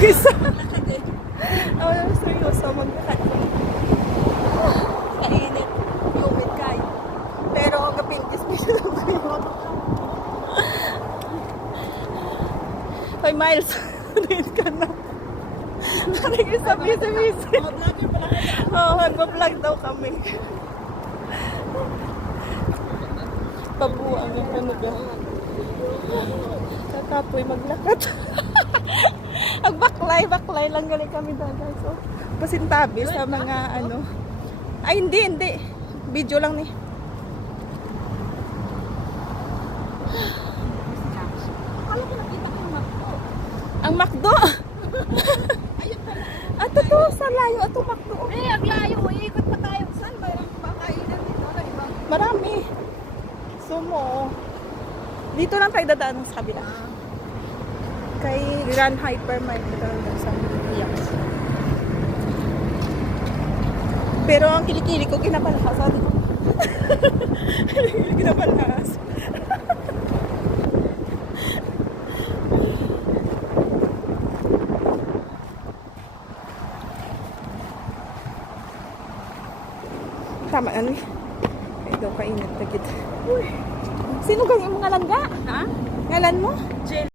Isa. Ako na seryoso, maglakad ko. Kainit. Humid kayo. Pero kapilgis ko yung 5 miles. Rin ka na. Parang sa busy-busy. Oo, mag-vlog daw kami. Pabuang ang kanaga. Kakapoy maglakad. Ang baklay lang galing kami dahil. So, pasintabi sa mga ano. Ay, hindi. Video lang ni. Akala ko nakita ko yung McDo. Ang McDo. At ito, sa layo. Ito McDo. Ang layo. Iikot pa tayo. Saan ba yung pakainan dito na ibang? Marami. Sumo. Dito lang tayo dadaan sa kabila. Kay Grand Hypermarket sa Yes. Pero ang kilikili ko kinapalahas. Sabi ko. Kinapalahas. Tama ano eh. Ay daw kainit na kita. Sino kang yung mga langga? Ha? Ngalan mo? Jen.